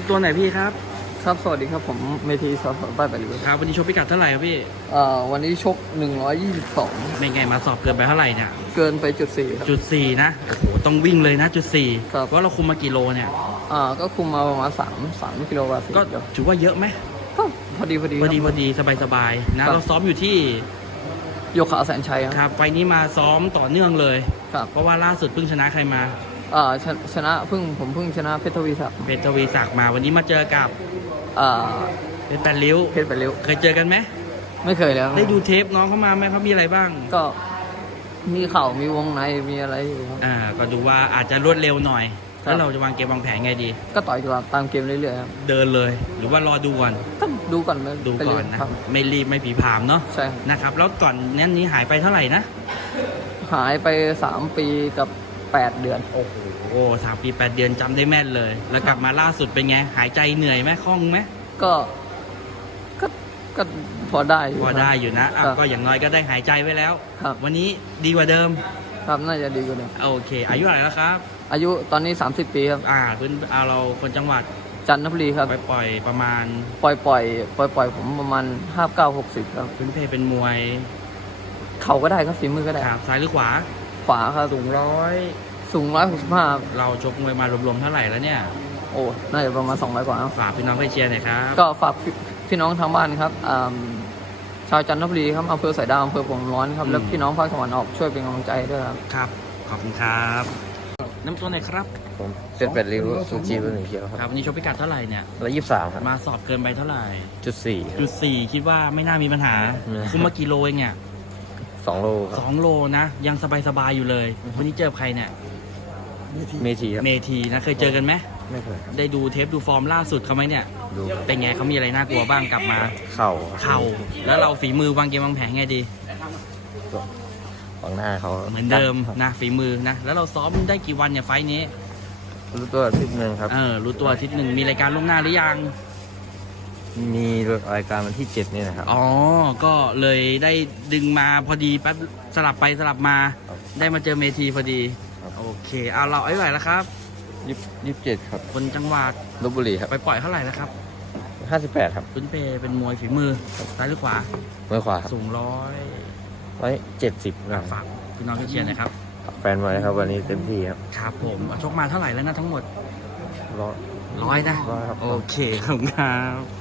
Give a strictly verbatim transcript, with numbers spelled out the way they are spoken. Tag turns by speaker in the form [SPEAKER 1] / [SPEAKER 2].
[SPEAKER 1] ำตัวไหนพี่ครับ
[SPEAKER 2] ครับสวัสดีครับผมเมธีสสใต้ไปเลย
[SPEAKER 1] ครับวันนี้ชกพิกัดเท่าไหร่ครับพี่
[SPEAKER 2] เอ่อวันนี้ชกหนึ่งร้อยยี่สิบสอง
[SPEAKER 1] เป็นไงมาสอบเกินไปเท่าไหร่เนี่ย
[SPEAKER 2] เกินไปจุดสี่ครับ
[SPEAKER 1] จุดสี่นะโอ้โหต้องวิ่งเลยนะจุดสี่
[SPEAKER 2] ครับ
[SPEAKER 1] เพราะเราคุมมากี่โลเนี่ย
[SPEAKER 2] อ่าก็คุมมาประมาณสามสามกิโลกรัม
[SPEAKER 1] ก็ถือว่าเยอะไหม
[SPEAKER 2] ก็พอดีพอดี
[SPEAKER 1] พอดีพอดีสบายสบายนะเราซ้อมอยู่ที่
[SPEAKER 2] โยคะแสนชัยค
[SPEAKER 1] ครับ รับไฟนี้มาซ้อมต่อเนื่องเลย
[SPEAKER 2] ครับ
[SPEAKER 1] เพราะว่าล่าสุดเพิ่งชนะใครมา
[SPEAKER 2] อ่าชชนะเพิ่งผมเพิ่งชนะเพชรทวีศักดิ์
[SPEAKER 1] เพชรทวีศักดิ์มาวันนี้มาเจอกับ
[SPEAKER 2] อ่า
[SPEAKER 1] เพชรแปดริ้ว
[SPEAKER 2] เพชรแปดริ้ว
[SPEAKER 1] เคยเจอกันไหม
[SPEAKER 2] ไม่เคยแล้ว
[SPEAKER 1] ได้ดูเทปน้องเขามาไหมเขามีอะไรบ้าง
[SPEAKER 2] ก็มีเข่ามีวงในมีอะไรอยู่ครับ
[SPEAKER 1] อ่าก็ดูว่าอาจจะรวดเร็วหน่อยแล้วเราจะวางเกมวางแผนไงดี
[SPEAKER 2] ก็ต่อยตัวตามเกมเรื่อยๆครับ
[SPEAKER 1] เดินเลยหรือว่ารอดูก่อน
[SPEAKER 2] ก็ดูก่อน
[SPEAKER 1] ดูก่อนนะไม่รีบไม่ผีผามเนาะ
[SPEAKER 2] ใช่
[SPEAKER 1] นะครับแล้วก่อนนั้นนี้หายไปเท่าไหร่นะ
[SPEAKER 2] หายไปสามปีกับแปดเดือน
[SPEAKER 1] โอ้โหโอ้สามปีแปดเดือนจำได้แม่นเลยแล้วกลับมาล่าสุดเป็นไงหายใจเหนื่อยไหมคล่องไหม
[SPEAKER 2] ก็ก็ก็พอได้อยู่
[SPEAKER 1] พอได้อยู่นะก็อย่างน้อยก็ได้หายใจไว้แล้ววันนี้ดีกว่าเดิม
[SPEAKER 2] ครับน่าจะดีกว่าเดิม
[SPEAKER 1] โอเคอายุเท่าไหร่แล้วครับ
[SPEAKER 2] อายุตอนนี้สามสิบปีครับ
[SPEAKER 1] อ่าพื้นเอาเราคนจังหวัด
[SPEAKER 2] จันทบุรีครับ
[SPEAKER 1] ไปปล่อยประมาณ
[SPEAKER 2] ปล่อยปล่อยปล่อยปล่อยผมประมาณห้าเก้าหกสิบครับ
[SPEAKER 1] พื้นเพเป็นมวย
[SPEAKER 2] เข่าก็ได้ครับฝีมือก็ได้
[SPEAKER 1] ครับซ้ายหรือขวา
[SPEAKER 2] ขวาครับ
[SPEAKER 1] สูงร้อย
[SPEAKER 2] สูงร้อยหกสิบห้า
[SPEAKER 1] เราชกมวยมารวมๆเท่าไหร่แล้วเนี่ย
[SPEAKER 2] โอ้น่าจะประมาณสองร้อยกว่า
[SPEAKER 1] ฝากพี่น้องไปเชียร์หน่อยครับ
[SPEAKER 2] ก็ฝากพี่น้องทางบ้านครับชาวจันทบุรีครับอำเภอสายดาวอำเภอปงร้อนครับแล้วพี่น้องภาคตะวันออกช่วยเป็นกำลังใจด้วยครับ
[SPEAKER 1] ครับขอบคุณครับน้ำตัวไหนครับ
[SPEAKER 2] ผมเซตแปดริ้วซูจีเป็นหนึ่งเขียว
[SPEAKER 1] ครับวันนี้ชกพิกัดเท่าไหร่เนี่ย
[SPEAKER 2] ร้อยยี่สิบสามครับ
[SPEAKER 1] มาสอบเกินไปเท่าไหร่
[SPEAKER 2] จุดสี่
[SPEAKER 1] จุดสี่คิดว่าไม่น่ามีปัญหาคุมมากี่โลเองเนี่ย
[SPEAKER 2] สองโล
[SPEAKER 1] สองโลนะยังสบายสบายอยู่เลยวันนี้เจอใครเนี่ย
[SPEAKER 2] เมทีครับ
[SPEAKER 1] เมทีนะเคยเจอกันไหม
[SPEAKER 2] ไม่เคย
[SPEAKER 1] ได้ดูเทปดูฟอร์มล่าสุดเขาไหมเนี่ย
[SPEAKER 2] ดู
[SPEAKER 1] เป็นไงเขามีอะไรน่ากลัวบ้างกลับมา
[SPEAKER 2] เข่า
[SPEAKER 1] เข่าแล้วเราฝีมือวางเกมวางแผนไงดี
[SPEAKER 2] ฝั่งหน้าเขา
[SPEAKER 1] เหมือนเดิมนะฝีมือนะแล้วเราซ้อมได้กี่วันเนี่ยไฟนี้
[SPEAKER 2] รู้ตัวอาทิตย์หนึ่งครับ
[SPEAKER 1] เออรู้ตัวอาทิตย์หนึ่งมีรายการล่วงหน้าหรือยัง
[SPEAKER 2] มีรายการวันที่เจ็ดนี่นะครับ
[SPEAKER 1] อ๋อก็เลยได้ดึงมาพอดีแป๊บสลับไปสลับมาได้มาเจอเมทีพอดีโอเคเอาเราไอ้ไหวแล้วครับ
[SPEAKER 2] ยี่สิบเจ็ดครับ
[SPEAKER 1] คนจังหวัด
[SPEAKER 2] ลพบุรีครับ
[SPEAKER 1] ไปปล่อยเท่าไหร่แล้วครับ
[SPEAKER 2] ห้าสิบแปดครับ
[SPEAKER 1] พื้นเพเป็นมวยฝีมือซ้ายหรือขวา
[SPEAKER 2] มือขวา
[SPEAKER 1] สูงร้อย
[SPEAKER 2] ร้อยเจ็ดสิบ
[SPEAKER 1] ฝากพี่น้องเชียร์นะครับ
[SPEAKER 2] แฟนมวยครับวันนี้เต็มที่ครับ
[SPEAKER 1] ครับผมชกมาเท่าไหร่แล้วนะทั้งหมด
[SPEAKER 2] ร้อย
[SPEAKER 1] ร้อยนะ
[SPEAKER 2] ร้อยครับ
[SPEAKER 1] โอเคขอบคุณครับ